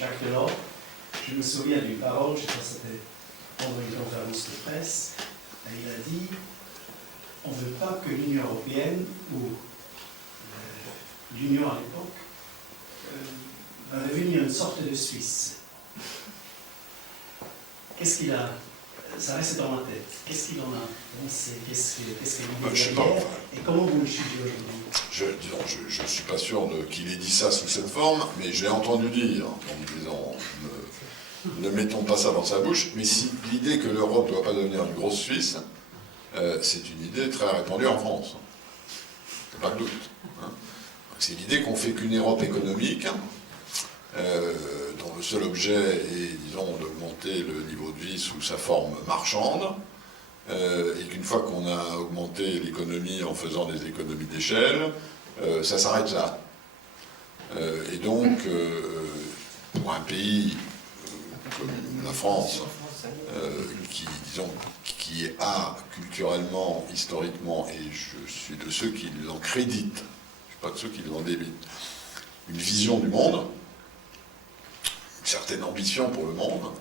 Jacques Delors. Je me souviens d'une parole, je crois que c'était pendant une conférence de presse, et il a dit on ne veut pas que l'Union européenne, ou l'Union à l'époque, va devenir une sorte de Suisse. Qu'est-ce qu'il a, ça reste dans ma tête, qu'est-ce qu'il en a pensé, qu'est-ce qu'il dit derrière, et comment vous le suivez aujourd'hui? Je ne suis pas sûr qu'il ait dit ça sous cette forme, mais je l'ai entendu dire, en me disant, ne mettons pas ça dans sa bouche, mais si l'idée que l'Europe ne doit pas devenir une grosse Suisse, c'est une idée très répandue en France. C'est pas de doute. Hein. C'est l'idée qu'on fait qu'une Europe économique, dont le seul objet est, disons, d'augmenter le niveau de vie sous sa forme marchande, et qu'une fois qu'on a augmenté l'économie en faisant des économies d'échelle, ça s'arrête là. Et donc, pour un pays comme la France, qui a culturellement, historiquement, et je suis de ceux qui l'en créditent, je ne suis pas de ceux qui l'en débitent, une vision du monde, une certaine ambition pour le monde,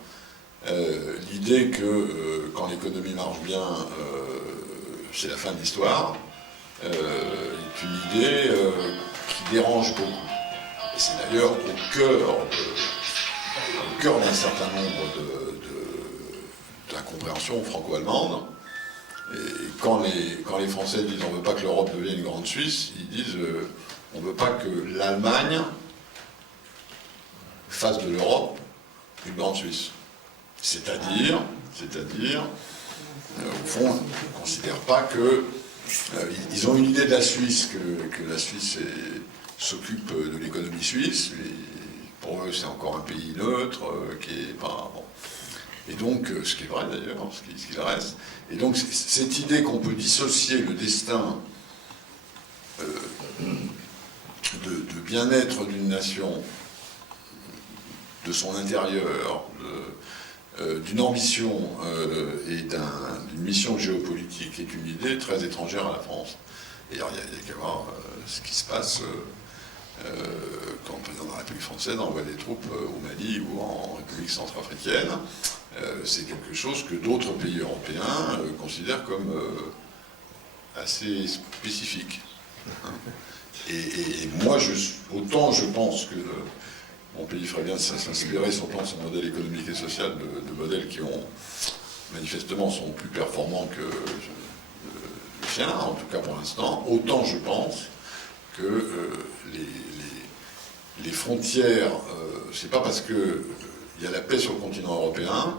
l'idée que quand l'économie marche bien, c'est la fin de l'histoire, est une idée qui dérange beaucoup. Et c'est d'ailleurs au cœur d'un certain nombre d'incompréhensions franco-allemandes. Et quand les Français disent on ne veut pas que l'Europe devienne une grande Suisse, ils disent on ne veut pas que l'Allemagne fasse de l'Europe une grande Suisse. C'est-à-dire, au fond, ils ne considèrent pas que... ils ont une idée de la Suisse, que la Suisse s'occupe de l'économie suisse. Pour eux, c'est encore un pays neutre, qui est pas... Bon. Et donc, ce qui est vrai d'ailleurs, ce qu'il reste. Et donc, cette idée qu'on peut dissocier le destin de bien-être d'une nation, de son intérieur, d'une ambition et d'une mission géopolitique est une idée très étrangère à la France. Et alors, il y a qu'à voir ce qui se passe quand le président de la République française envoie des troupes au Mali ou en République centrafricaine. C'est quelque chose que d'autres pays européens considèrent comme assez spécifique. Et moi, autant je pense que mon pays ferait bien de s'inspirer sur le plan de son modèle économique et social de modèles qui manifestement sont plus performants que le sien, en tout cas pour l'instant, autant je pense que les frontières, c'est pas parce que il y a la paix sur le continent européen,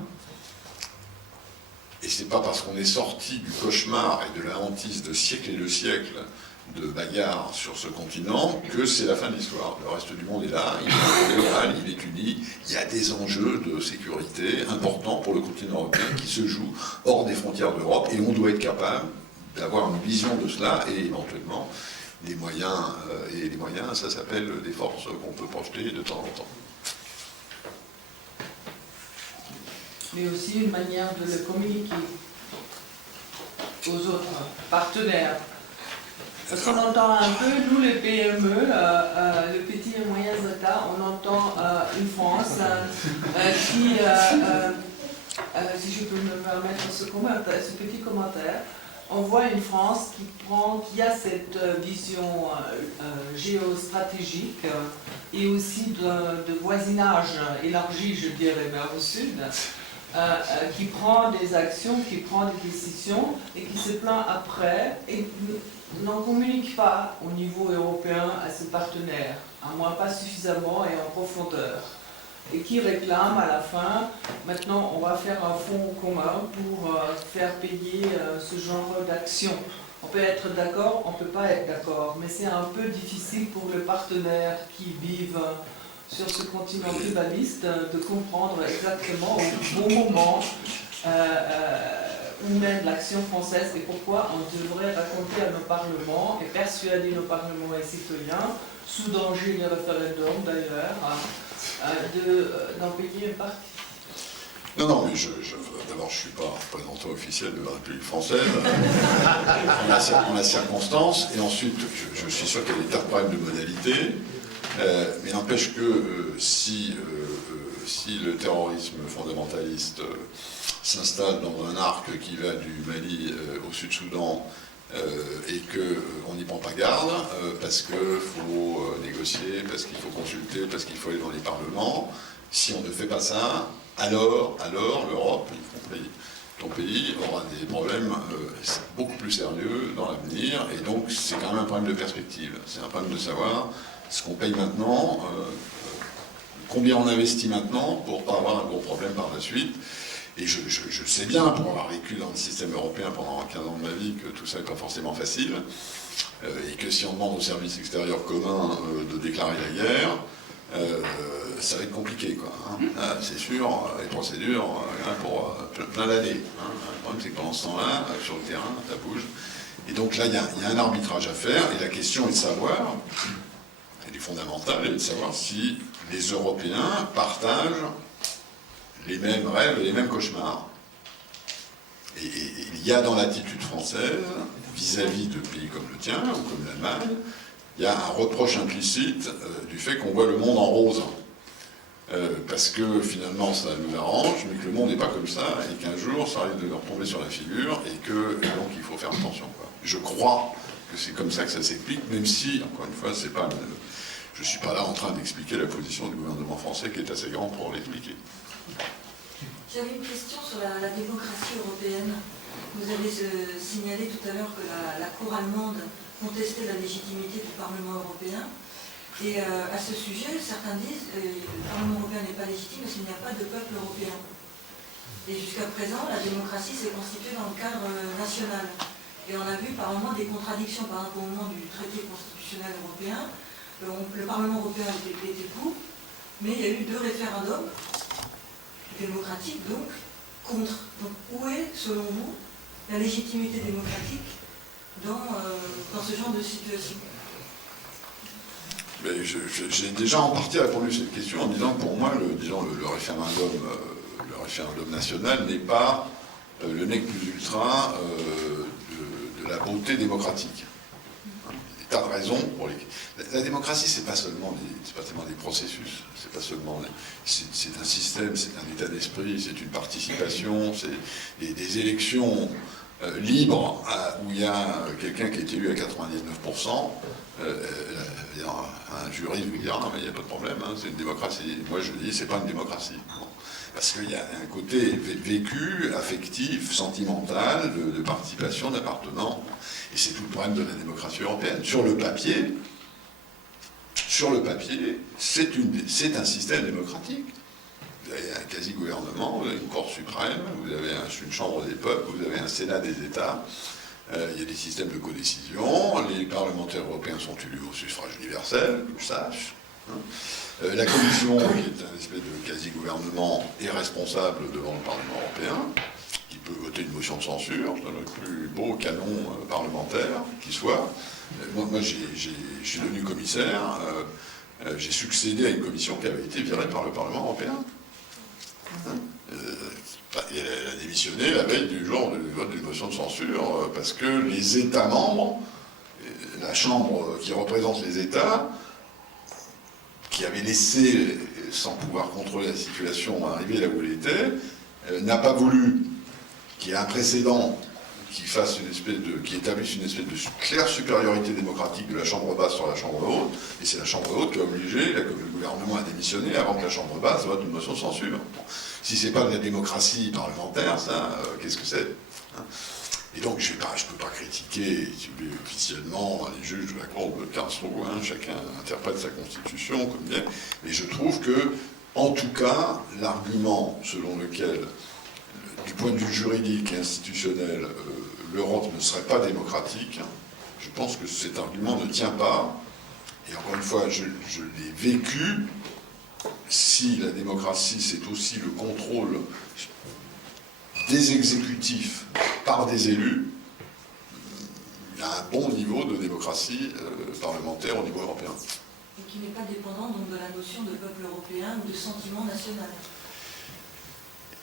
et c'est pas parce qu'on est sorti du cauchemar et de la hantise de siècles et de siècles de bagarres sur ce continent que c'est la fin de l'histoire. Le reste du monde est là, il est fédéral, il est uni, il y a des enjeux de sécurité importants pour le continent européen qui se jouent hors des frontières d'Europe, et on doit être capable d'avoir une vision de cela et éventuellement des moyens, et les moyens, ça s'appelle des forces qu'on peut projeter de temps en temps. Mais aussi une manière de le communiquer aux autres partenaires. Parce qu'on entend un peu, nous les PME, les petits et moyens États, on entend une France qui, si je peux me permettre ce petit commentaire, on voit une France qui a cette vision géostratégique et aussi de voisinage élargi, je dirais, vers le sud, qui prend des actions, qui prend des décisions et qui se plaint après et n'en communique pas au niveau européen à ses partenaires, à moins pas suffisamment et en profondeur, et qui réclame à la fin, maintenant on va faire un fonds commun pour faire payer ce genre d'action. On peut être d'accord, on ne peut pas être d'accord, mais c'est un peu difficile pour les partenaires qui vivent sur ce continent globaliste de comprendre exactement au bon moment où mène l'action française et pourquoi on devrait raconter à nos parlements et persuader nos parlements et citoyens, sous danger des référendums d'ailleurs, d'en payer une partie. Non, mais d'abord, je ne suis pas représentant officiel de la République française, en la circonstance, et ensuite, je suis sûr qu'il y a des tas de problèmes de modalité, Mais n'empêche que si le terrorisme fondamentaliste s'installe dans un arc qui va du Mali au Sud-Soudan et qu'on n'y prend pas garde, parce qu'il faut négocier, parce qu'il faut consulter, parce qu'il faut aller dans les parlements, si on ne fait pas ça, alors l'Europe, y compris ton pays, aura des problèmes beaucoup plus sérieux dans l'avenir, et donc c'est quand même un problème de perspective. C'est un problème de savoir ce qu'on paye maintenant, combien on investit maintenant pour ne pas avoir un gros problème par la suite. Et je sais bien, pour avoir vécu dans le système européen pendant 15 ans de ma vie, que tout ça n'est pas forcément facile, et que si on demande aux services extérieurs communs de déclarer la guerre, ça va être compliqué, quoi. C'est sûr, les procédures pour plein d'années. Le problème, c'est que pendant ce temps-là, sur le terrain, ça bouge. Et donc là, il y a un arbitrage à faire, et la question est de savoir, elle est fondamentale, est de savoir si les Européens partagent les mêmes rêves et les mêmes cauchemars. Et il y a dans l'attitude française, vis-à-vis de pays comme le tien, ou comme l'Allemagne, il y a un reproche implicite du fait qu'on voit le monde en rose. Parce que finalement ça nous arrange, mais que le monde n'est pas comme ça, et qu'un jour ça arrive de leur tomber sur la figure, et donc il faut faire attention, quoi. Je crois que c'est comme ça que ça s'explique, même si, encore une fois, c'est pas je ne suis pas là en train d'expliquer la position du gouvernement français, qui est assez grande pour l'expliquer. J'avais une question sur la démocratie européenne. Vous avez signalé tout à l'heure que la Cour allemande contestait la légitimité du Parlement européen. Et à ce sujet, certains disent que le Parlement européen n'est pas légitime parce qu'il n'y a pas de peuple européen. Et jusqu'à présent, la démocratie s'est constituée dans le cadre national. Et on a vu par moments des contradictions, par exemple au moment du traité constitutionnel européen. Le Parlement européen était pour, mais il y a eu 2 référendums démocratiques, donc, contre. Donc où est, selon vous, la légitimité démocratique dans ce genre de situation? J'ai déjà en partie répondu à cette question en disant que pour moi, le référendum national n'est pas le nec plus ultra de la beauté démocratique. Des tas de raisons pour la démocratie, c'est pas seulement des processus, c'est pas seulement c'est un système, c'est un état d'esprit, c'est une participation, c'est des élections libres où il y a quelqu'un qui est élu à 99%. Un juriste vous dira non mais il n'y a pas de problème, c'est une démocratie. Moi je dis c'est pas une démocratie. Bon. Parce qu'il y a un côté vécu, affectif, sentimental, de participation, d'appartenance. Et c'est tout le problème de la démocratie européenne. Sur le papier, c'est un système démocratique. Vous avez un quasi-gouvernement, vous avez une Cour suprême, vous avez une Chambre des peuples, vous avez un Sénat des États. Il y a des systèmes de codécision, les parlementaires européens sont élus au suffrage universel, que je sache. La Commission, qui est un espèce de quasi-gouvernement, est responsable devant le Parlement européen, qui peut voter une motion de censure, c'est le plus beau canon parlementaire qui soit. Moi je suis devenu commissaire, j'ai succédé à une commission qui avait été virée par le Parlement européen. Elle a démissionné la veille du jour du vote d'une motion de censure parce que les États membres, la Chambre qui représente les États, qui avait laissé, sans pouvoir contrôler la situation, arriver là où elle était, n'a pas voulu qu'il y ait un précédent qui établisse une espèce de claire supériorité démocratique de la Chambre basse sur la Chambre haute, et c'est la Chambre haute qui a obligé le gouvernement à démissionner avant que la Chambre basse vote une motion de censure. Bon. Si c'est pas de la démocratie parlementaire, ça, qu'est-ce que c'est, hein? Et donc je peux pas critiquer, si vous voulez, officiellement les juges de la Cour de Karlsruhe, chacun interprète sa constitution comme bien, mais je trouve que, en tout cas, l'argument selon lequel, du point de vue juridique et institutionnel, l'Europe ne serait pas démocratique, je pense que cet argument ne tient pas. Et encore une fois, je l'ai vécu. Si la démocratie, c'est aussi le contrôle des exécutifs par des élus, il y a un bon niveau de démocratie parlementaire au niveau européen. Et qui n'est pas dépendant donc de la notion de peuple européen ou de sentiment national.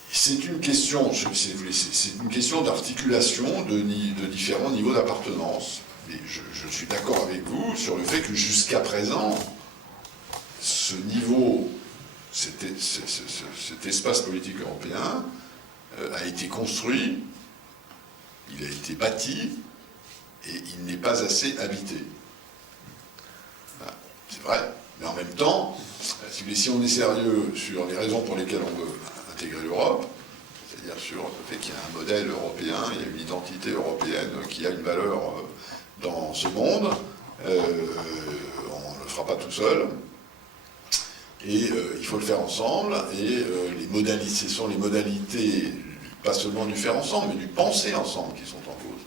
C'est une question, c'est une question d'articulation de différents niveaux d'appartenance. Et je suis d'accord avec vous sur le fait que jusqu'à présent, ce niveau, cet espace politique européen a été construit, il a été bâti, et il n'est pas assez habité. C'est vrai, mais en même temps, si on est sérieux sur les raisons pour lesquelles on veut intégrer l'Europe, c'est-à-dire sur le fait qu'il y a un modèle européen, il y a une identité européenne qui a une valeur dans ce monde, on ne le fera pas tout seul, et il faut le faire ensemble, et ce sont les modalités, pas seulement du faire ensemble, mais du penser ensemble qui sont en cause.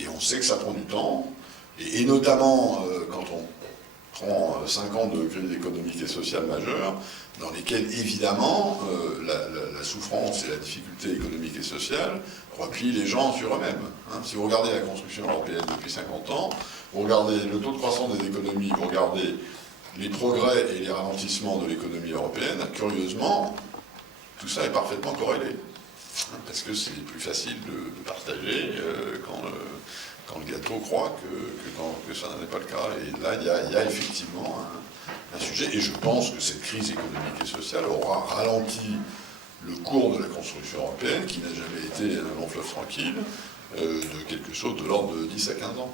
Et on sait que ça prend du temps, et notamment quand on prend 5 ans de crise économique et sociale majeure, dans lesquels, évidemment, la souffrance et la difficulté économique et sociale replient les gens sur eux-mêmes. Si vous regardez la construction européenne depuis 50 ans, vous regardez le taux de croissance des économies, vous regardez les progrès et les ralentissements de l'économie européenne, curieusement, tout ça est parfaitement corrélé. Parce que c'est plus facile de partager quand le gâteau croît que ça n'en est pas le cas. Et là, il y a effectivement un sujet, et je pense que cette crise économique et sociale aura ralenti le cours de la construction européenne, qui n'a jamais été un long fleuve tranquille, de quelque chose de l'ordre de 10 à 15 ans.